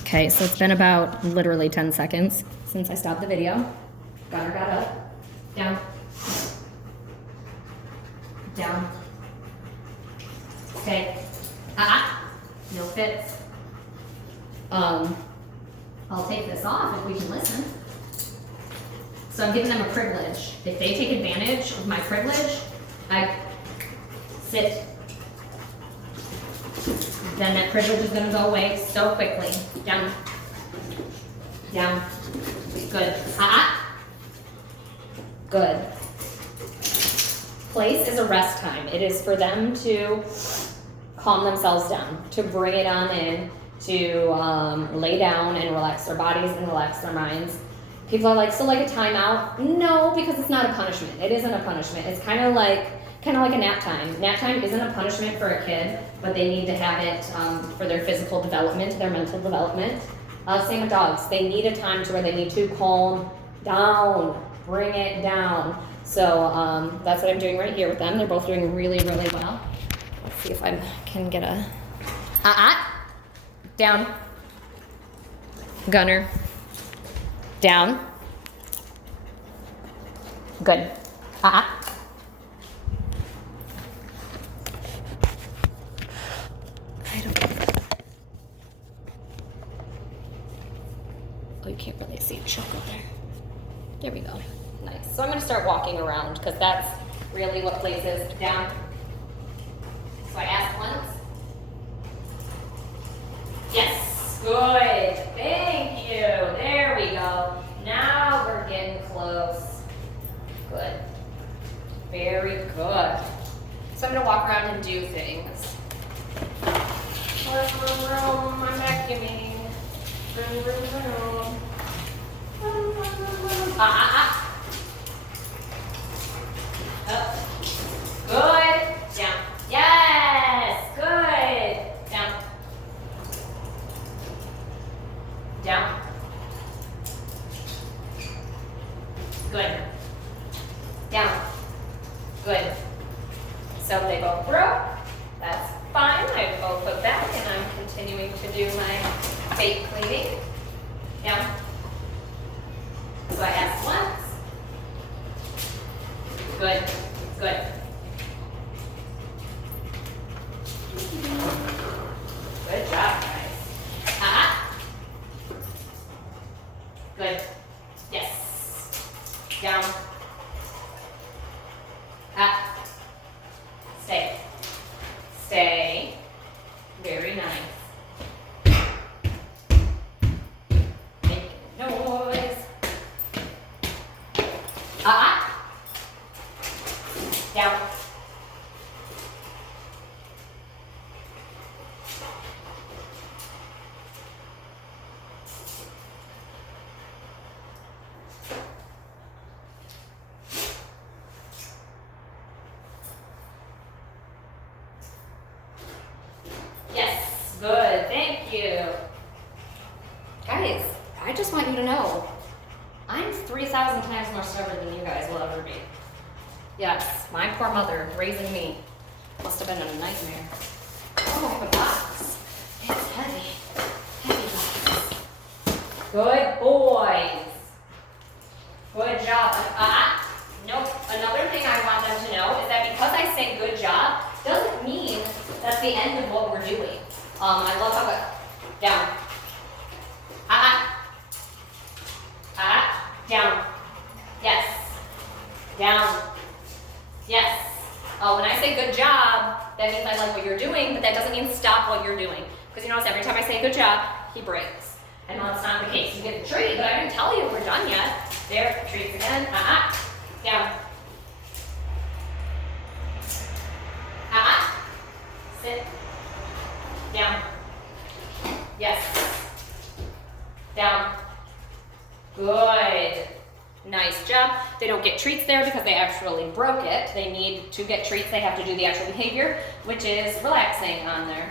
Okay, so it's been about literally 10 seconds since I stopped the video. Gunner got up. Down. Down. Okay. No fits. I'll take this off if we can listen. So I'm giving them a privilege. If they take advantage of my privilege, I sit. Then that privilege is gonna go away so quickly. Down. Down. Good. Good. Place is a rest time. It is for them to calm themselves down, to bring it on in, to lay down and relax their bodies and relax their minds. People are like, so like a timeout? No, because it's not a punishment. It isn't a punishment. It's kind of like a nap time. Nap time isn't a punishment for a kid, but they need to have it for their physical development, their mental development. Same with dogs. They need a time to where they need to calm down, bring it down. So that's what I'm doing right here with them. They're both doing really, really well. Let's see if I can get a down. Gunner. Down. Good. I don't know. Oh, you can't really see the choco there. There we go. Nice. So I'm going to start walking around because that's really what place is. Down. So I asked once. Yes. Good. Thank you. There we go. Now we're getting close. Good. Very good. So I'm going to walk around and do things. Vroom, I'm vacuuming. Vroom, vroom, vroom. Vroom, vroom, vroom, vroom. Up. Good. Down. Yes. Good. Down. Down. Good. Down. Good. So they go through. That's fine. I will put back and I'm continuing to do my fake cleaning. Down. So I asked once. Good. Good. Good job, guys. Good. Yes. Down. Up. Stay. Stay. Very nice. Make noise. Down. Yes, good, thank you. Guys, I just want you to know, I'm 3,000 times more stubborn than you guys will ever be. Yes, my poor mother raising me must have been a nightmare. Oh, I have a box. It's heavy. Heavy box. Good boys. Good job. Nope. Another thing I want them to know is that because I say good job, doesn't mean that's the end of what we're doing. I love how it, down. Down. Yes. Down. Yes. Oh, when I say good job, that means I like what you're doing, but that doesn't mean stop what you're doing. Because you notice every time I say good job, he breaks. And that's not the case. You get the treat, but I didn't tell you we're done yet. There, treats again. Down. Sit. Down. Yes. Down. Good. Nice job. They don't get treats there because they actually broke it. They need to get treats. They have to do the actual behavior, which is relaxing on there.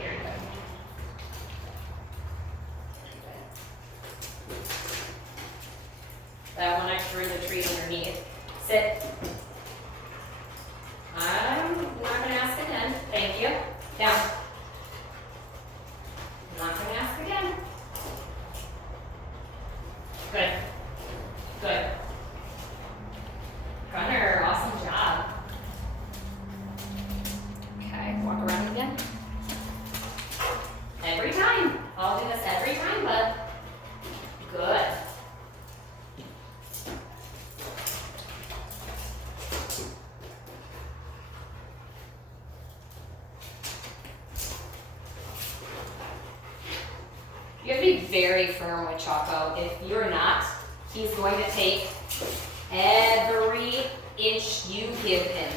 Very good. That one I threw the treat underneath. Sit. I'm not going to ask again. Thank you. Down. I'm not gonna ask again. Good. Good. Gunner, awesome job. Okay, walk around again. Every time. I'll do this every time, bud. Good. You have to be very firm with Choco. If you're not, he's going to take every inch you give him.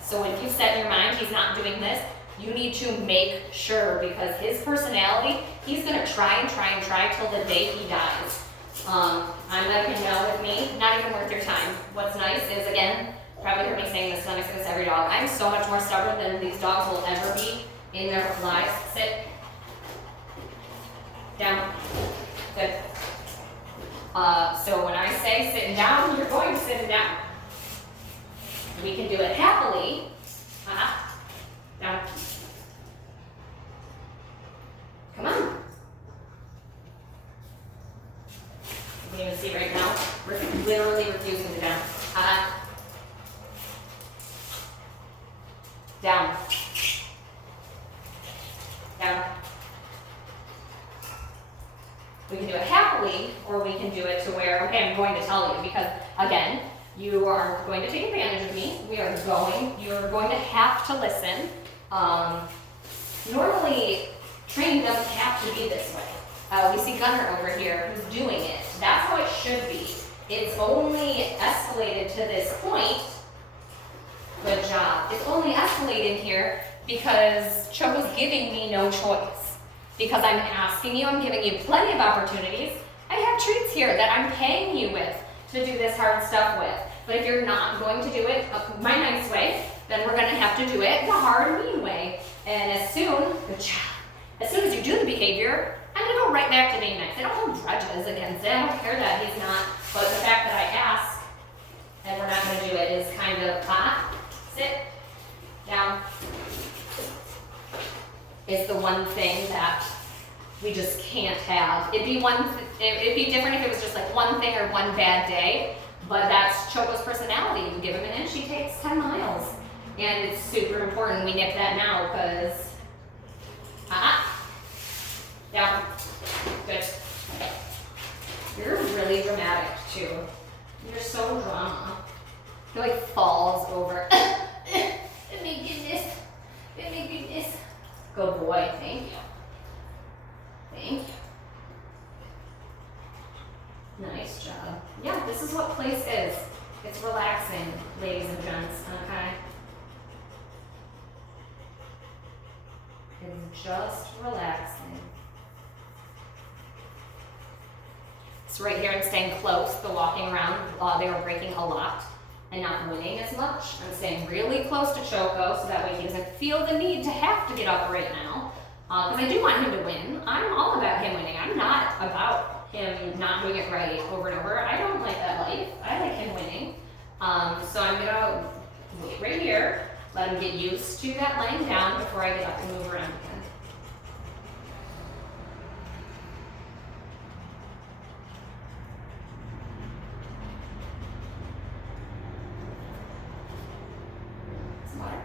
So when you set in your mind he's not doing this, you need to make sure, because his personality, he's going to try and try and try till the day he dies. I'm letting him know with me, not even worth your time. What's nice is, again, probably heard me saying this, and I say this every dog, I'm so much more stubborn than these dogs will ever be in their lives. Sit. Down. Good. So when I say sitting down, you're going to sit down. We can do it happily. Down. Come on. You can even see right now, we're literally refusing to down. Down. Down. We can do it happily, or we can do it to where, okay, I'm going to tell you, because again, you are going to take advantage of me. You're going to have to listen. Normally, training doesn't have to be this way. We see Gunner over here who's doing it. That's how it should be. It's only escalated to this point. Good job. It's only escalated here because Choco's giving me no choice. Because I'm asking you, I'm giving you plenty of opportunities. I have treats here that I'm paying you with to do this hard stuff with. But if you're not going to do it my nice way, then we're going to have to do it the hard, mean way. And good job. As soon as you do the behavior, I'm going to go right back to being nice. I don't hold grudges against it. I don't care that he's not. But the fact that I ask and we're not going to do it is kind of, sit, down, is the one thing that we just can't have. It'd be different if it was just like one thing or one bad day, but that's Choco's personality. You give him an inch, he takes 10 miles. And it's super important we nip that now, because, down, good. You're really dramatic too. You're so drama. He like falls over. Oh my goodness, oh my goodness. Good boy, thank you. Thank you. Nice job. Yeah, this is what place is. It's relaxing, ladies and gents, okay? It's just relaxing. So right here, I'm staying close. The walking around, they were breaking a lot and not winning as much. I'm staying really close to Choco so that way he doesn't feel the need to have to get up right now. Because I do want him to win. I'm all about him winning. I'm not about him not doing it right over and over. I don't like that life. I like him winning. So I'm going to wait right here, let him get used to that laying down before I get up and move around again. Some water.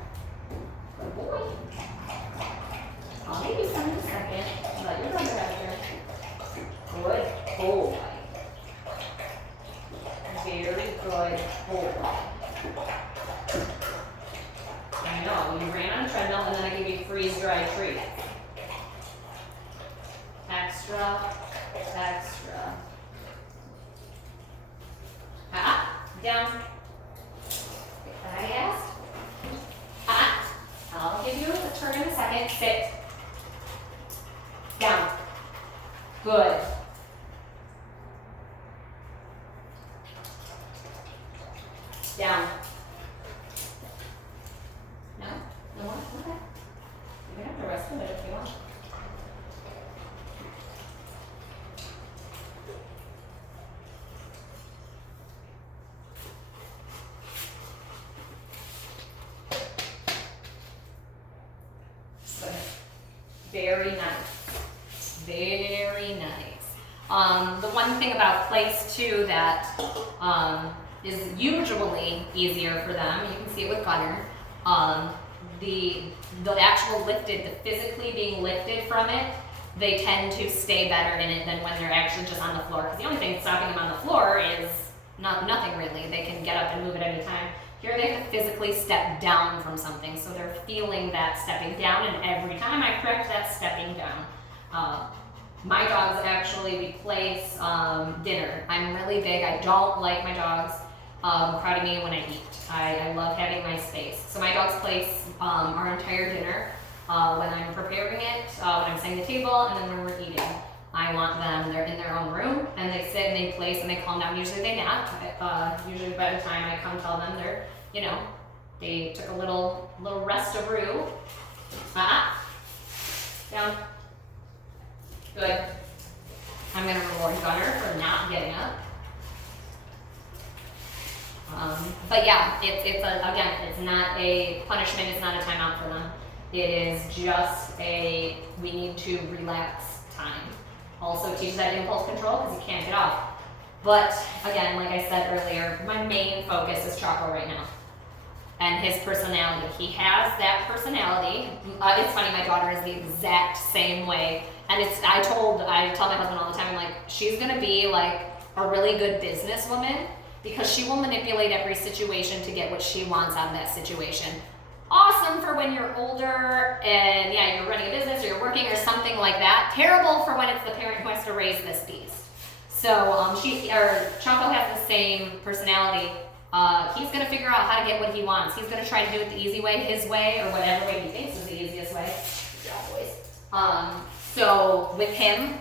Good boy. I'll make you some in a second. Let your brother out here. Good boy. Very good boy. I know, you ran on a treadmill and then I gave you freeze-dried treats. Extra, extra. Down. I asked. I'll give you a turn in a second. Sit. Down. Good. Down. No? No more? Okay. You can have the rest of it if you want. Very nice. Very nice. The one thing about place too that is usually easier for them, you can see it with Gunner, the actual lifted, the physically being lifted from it, they tend to stay better in it than when they're actually just on the floor. Because the only thing stopping them on the floor is nothing really. They can get up and move at any time. Here they have to physically step down from something, so they're feeling that stepping down, and every time I correct that stepping down. My dogs actually replace dinner. I'm really big. I don't like my dogs crowding me when I eat. I love having my space. So my dogs place our entire dinner when I'm preparing it, when I'm setting the table, and then when we're eating. I want them, they're in their own room, and they sit and they place and they calm down. Usually they nap. Usually by the time I come tell them they're, they took a little rest-a-roo. Down. Good. I'm going to reward Gunner for not getting up. But yeah, again, it's not a punishment, it's not a timeout for them. It is just we need to relax time. Also teach that impulse control because you can't get off. But again, like I said earlier, my main focus is Choco right now. And his personality. He has that personality. It's funny, my daughter is the exact same way. And I tell my husband all the time, I'm like, she's gonna be like a really good businesswoman because she will manipulate every situation to get what she wants out of that situation. Awesome for when you're older and you're running a business or you're working or something like that. Terrible for when it's the parent who has to raise this beast. So Choco has the same personality. He's gonna figure out how to get what he wants. He's gonna try to do it the easy way, his way, or whatever way he thinks is the easiest way. Good job, boys. So with him,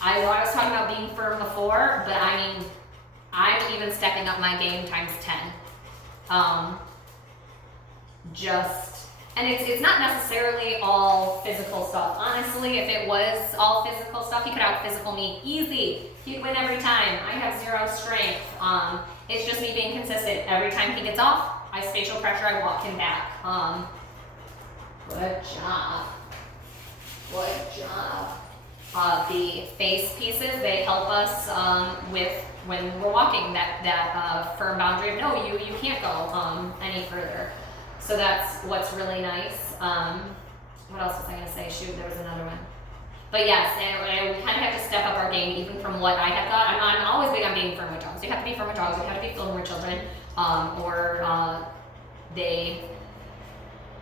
I know I was talking about being firm before, but I mean, I'm even stepping up my game times 10. And it's not necessarily all physical stuff. Honestly, if it was all physical stuff, he could out-physical me easy. He'd win every time. I have zero strength. It's just me being consistent. Every time he gets off, I spatial pressure, I walk him back. Good job. Good job. The face pieces, they help us with when we're walking, that firm boundary of no, you can't go any further. So that's what's really nice. What else was I going to say? Shoot, there was another one. But yes, and we kind of have to step up our game even from what I had thought. I'm always big on being firm with dogs. You have to be firm with dogs. You have to be firm with children, or they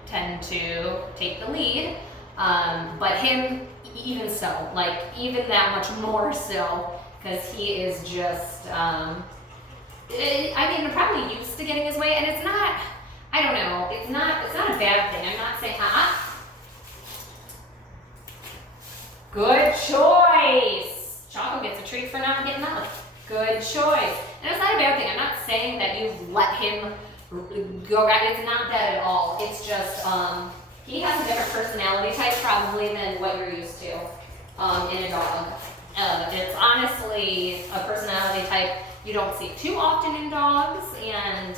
tend to take the lead. But him, even so, like even that much more so, because he is just, probably used to getting his way, and it's not. I don't know. It's not a bad thing. I'm not saying, Good choice. Choco gets a treat for not getting up. Good choice. And it's not a bad thing. I'm not saying that you've let him go right. It's not that at all. It's just he has a different personality type probably than what you're used to in a dog. It's honestly a personality type you don't see too often in dogs, and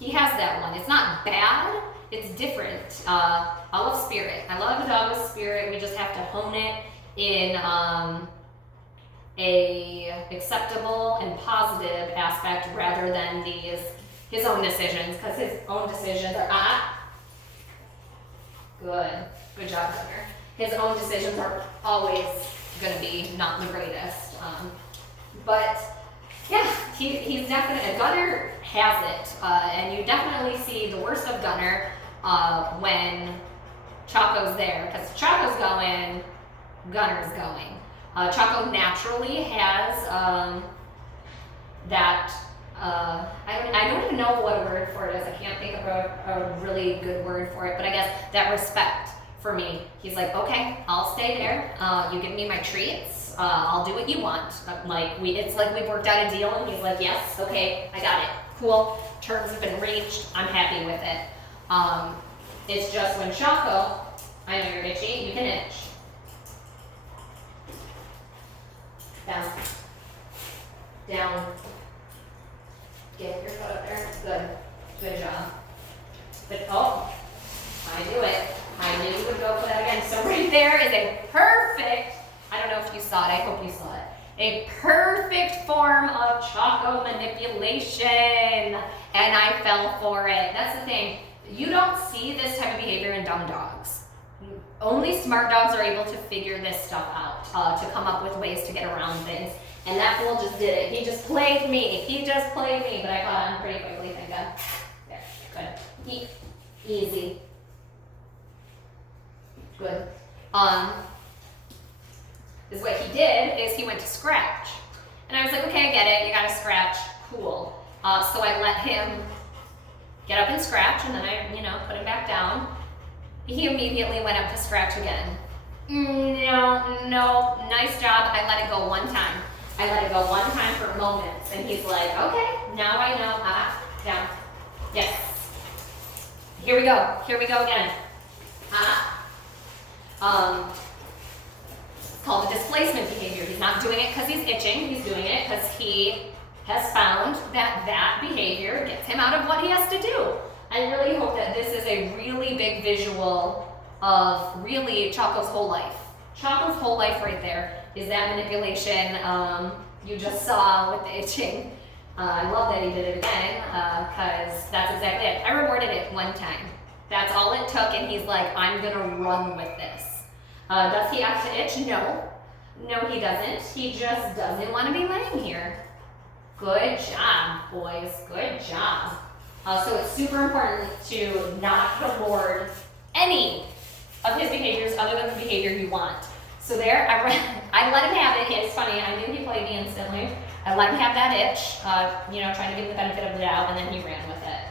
he has that one. It's not bad. It's different. I love spirit. I love a dog with spirit. We just have to hone it in a acceptable and positive aspect rather than his own decisions, because his own decisions are good job, Gunner. His own decisions are always going to be not the greatest. But yeah, he's definitely, Gunner has it, and you definitely see the worst of Gunner when Choco's there, because Choco's going, Gunner's going. Choco naturally has that, I don't even know what a word for it is. I can't think of a really good word for it, but I guess that respect for me. He's like, okay, I'll stay there. You give me my treats. I'll do what you want. It's like we've worked out a deal, and he's like, yes, okay, I got it. Cool. Terms have been reached. I'm happy with it. It's just when Choco, I know you're itchy, you can itch. Down. Down. Get your foot up there. Good. Good job. But I do it. I knew you would go for that again. there is a perfect, I don't know if you saw it, I hope you saw it, a perfect form of choco manipulation, and I fell for it. That's the thing. You don't see this type of behavior in dumb dogs. Only smart dogs are able to figure this stuff out, to come up with ways to get around things. And that fool just did it. He just played me. But I caught on pretty quickly, thank God. There, good. Easy. Good. Is what he did is he went to scratch. And I was like, okay, I get it, you gotta scratch, cool. So I let him get up and scratch, and then I, put him back down. He immediately went up to scratch again. No, nice job, I let it go one time. I let it go one time for moments, and he's like, okay, now I know, down, yes. Here we go again. It's called the displacement behavior. He's not doing it because he's itching. He's doing it because he has found that behavior gets him out of what he has to do. I really hope that this is a really big visual of really Choco's whole life. Choco's whole life right there is that manipulation you just saw with the itching. I love that he did it again because that's exactly it. I rewarded it one time. That's all it took, and he's like, I'm gonna run with this. Does he have to itch? No, he doesn't. He just doesn't want to be laying here. Good job, boys, good job. So it's super important to not reward any of his behaviors other than the behavior you want. So there, I let him have it. It's funny, I knew he played me instantly. I let him have that itch, trying to give him the benefit of the doubt, and then he ran with it.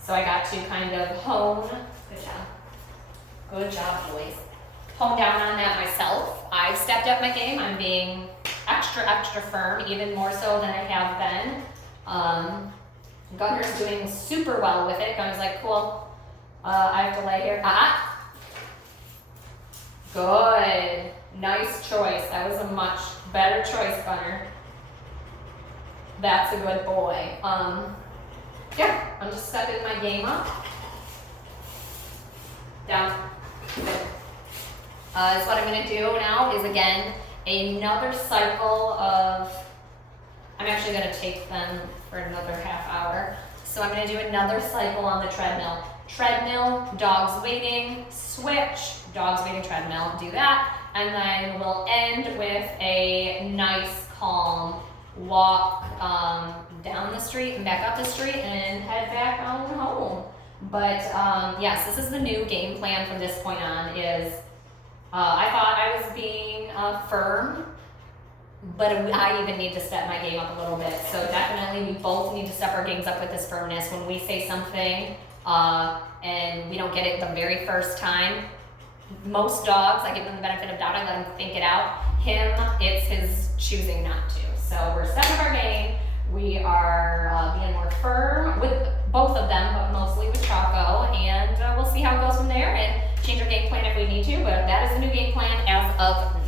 So I got to kind of hone, good job, boys. Hone down on that myself. I've stepped up my game. I'm being extra firm, even more so than I have been. Gunner's doing super well with it. Gunner's like, cool, I have to lay here. Good, nice choice. That was a much better choice, Gunner. That's a good boy. Yeah, I'm just stepping my game up. Down. Good. So what I'm going to do now is, again, another cycle of, I'm actually going to take them for another half hour. So I'm going to do another cycle on the treadmill. Treadmill, dogs waiting, switch, dogs waiting, treadmill, do that. And then we'll end with a nice, calm walk down the street and back up the street and head back on home. But yes, this is the new game plan from this point on is, I thought I was being firm, but I even need to step my game up a little bit. So definitely we both need to step our games up with this firmness. When we say something and we don't get it the very first time, most dogs, I give them the benefit of doubt, I let them think it out. Him, it's his choosing not to. So we're stepping up our game. We are being more firm with both of them, but mostly with Choco, and we'll see how it goes from there and change our game plan if we need to, but that is the new game plan as of